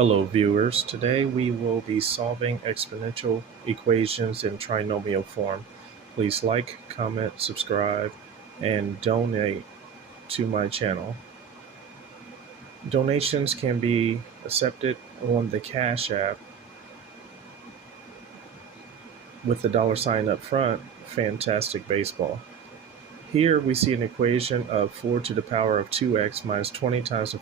Hello viewers, today we will be solving exponential equations in trinomial form. Please like, comment, subscribe, and donate to my channel. Donations can be accepted on the Cash App with the $ up front, Fantastic Baseball. Here we see an equation of 4 to the power of 2x minus 20 times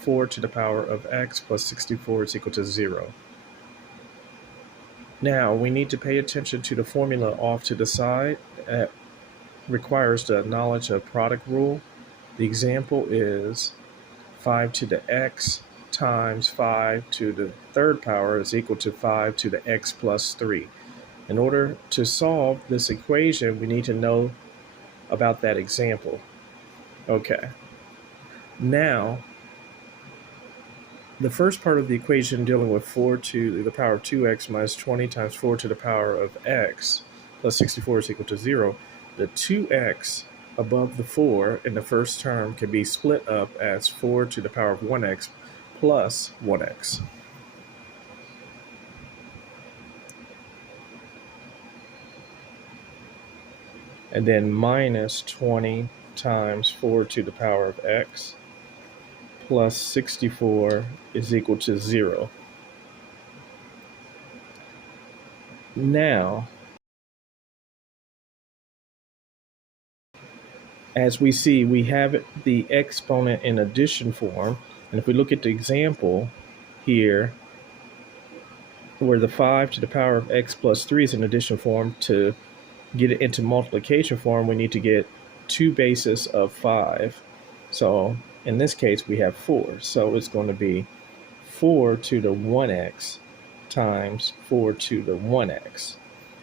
4 to the power of x plus 64 is equal to 0. Now, we need to pay attention to the formula off to the side that requires the knowledge of product rule. The example is 5 to the x times 5 to the third power is equal to 5 to the x plus 3. In order to solve this equation, we need to know about that example. Okay. Now, the first part of the equation dealing with 4 to the power of 2x minus 20 times 4 to the power of x plus 64 is equal to 0. The 2x above the 4 in the first term can be split up as 4 to the power of 1x plus 1x. And then minus 20 times 4 to the power of x plus 64 is equal to 0. Now, as we see, we have the exponent in addition form. And if we look at the example here, where the 5 to the power of x plus 3 is in addition form, to get it into multiplication form, we need to get 2 bases of 5. So in this case, we have 4. So it's going to be 4 to the 1x times 4 to the 1x.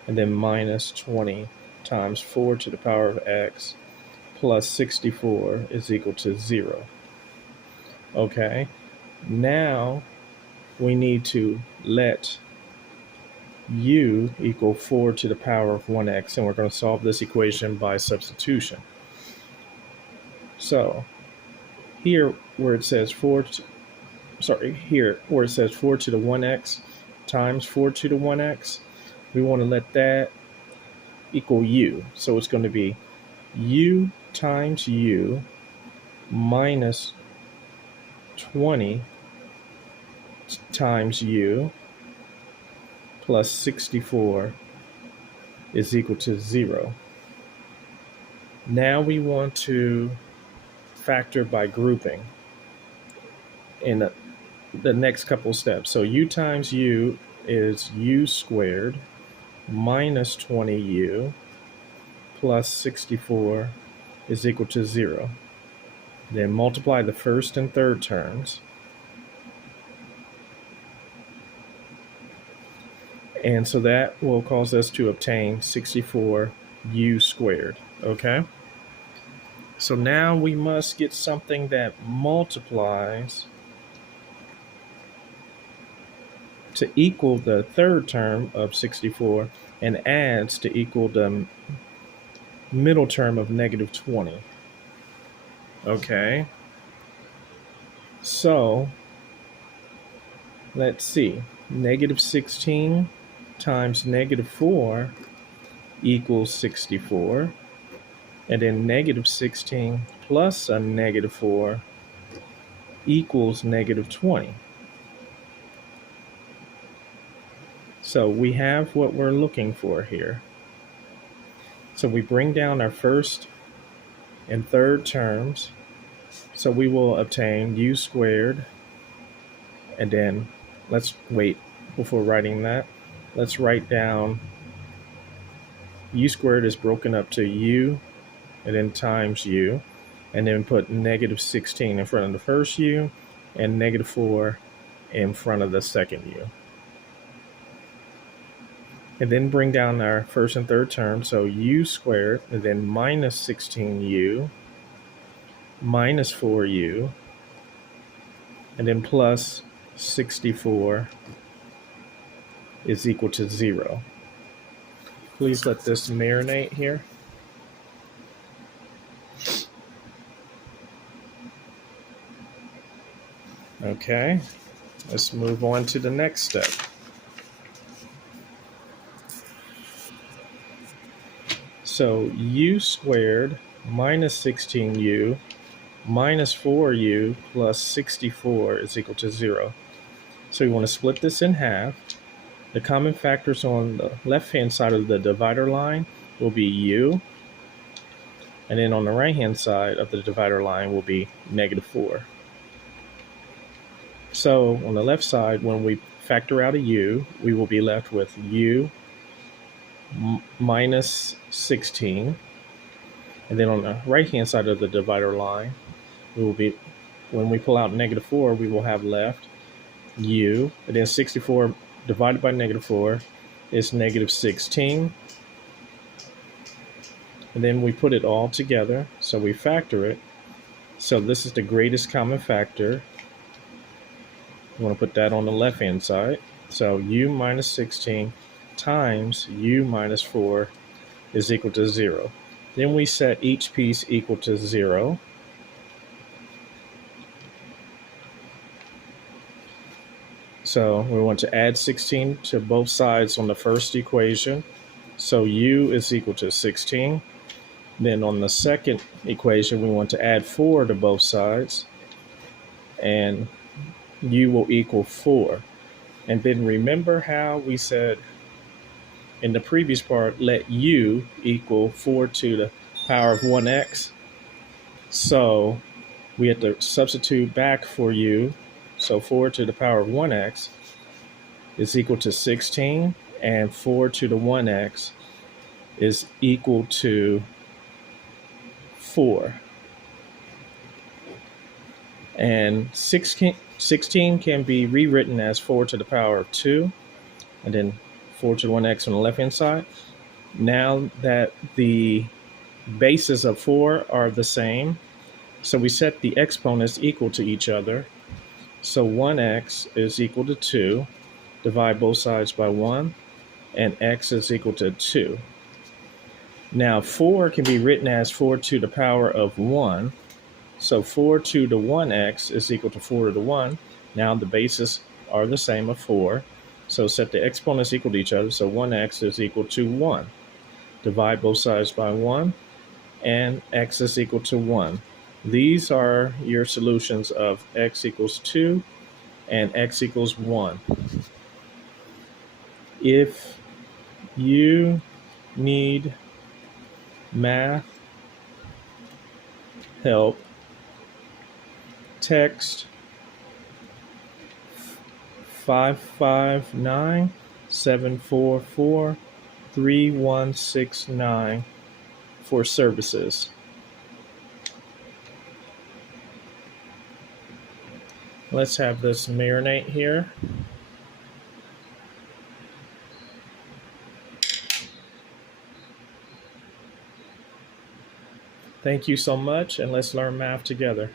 And then minus 20 times 4 to the power of x plus 64 is equal to 0. Okay, now we need to let u equal 4 to the power of 1x, and we're going to solve this equation by substitution. So here where it says 4 to the 1x times 4 to the 1x, we want to let that equal u. So it's going to be u times u minus 20 times u plus 64 is equal to 0. Now we want to factor by grouping in the next couple steps. So u times u is u squared minus 20u plus 64 is equal to 0. Then multiply the first and third terms. And so that will cause us to obtain 64u squared, okay? So now we must get something that multiplies to equal the third term of 64 and adds to equal the middle term of negative 20. Okay, so let's see. Negative 16 times negative 4 equals 64. And then negative 16 plus a negative 4 equals negative 20. So we have what we're looking for here. So we bring down our first and third terms. So we will obtain u squared. And then let's wait before writing that. Let's write down u squared is broken up to u and then times u, and then put negative 16 in front of the first u and negative 4 in front of the second u. And then bring down our first and third term, so u squared, and then minus 16u, minus 4u, and then plus 64 is equal to 0. Please let this marinate here. Okay, Let's move on to the next step. So u squared minus 16u minus 4u plus 64 is equal to 0. So we want to split this in half. The common factors on the left-hand side of the divider line will be u, and then on the right-hand side of the divider line will be negative 4. So on the left side, when we factor out a u, we will be left with u minus 16. And then on the right-hand side of the divider line, we will be, when we pull out negative 4, we will have left u, and then 64 divided by negative 4 is negative 16. And then we put it all together, so we factor it. So this is the greatest common factor. We want to put that on the left-hand side. So u minus 16 times u minus 4 is equal to 0. Then we set each piece equal to 0. So we want to add 16 to both sides on the first equation. So u is equal to 16. Then on the second equation, we want to add 4 to both sides. And u will equal 4. And then remember how we said in the previous part, let u equal 4 to the power of 1x. So we have to substitute back for u. So 4 to the power of 1x is equal to 16, and 4 to the 1x is equal to 4. And 16 can be rewritten as 4 to the power of 2, and then 4 to the 1x on the left-hand side. Now that the bases of 4 are the same, so we set the exponents equal to each other. So 1x is equal to 2. Divide both sides by 1, and x is equal to 2. Now 4 can be written as 4 to the power of 1. So 4 to the 1x is equal to 4 to the 1. Now the bases are the same of 4. So set the exponents equal to each other. So 1x is equal to 1. Divide both sides by 1, and x is equal to 1. These are your solutions of x equals 2 and x equals 1. If you need math help, text 559-744-3169 for services. Let's have this marinate here. Thank you so much, and let's learn math together.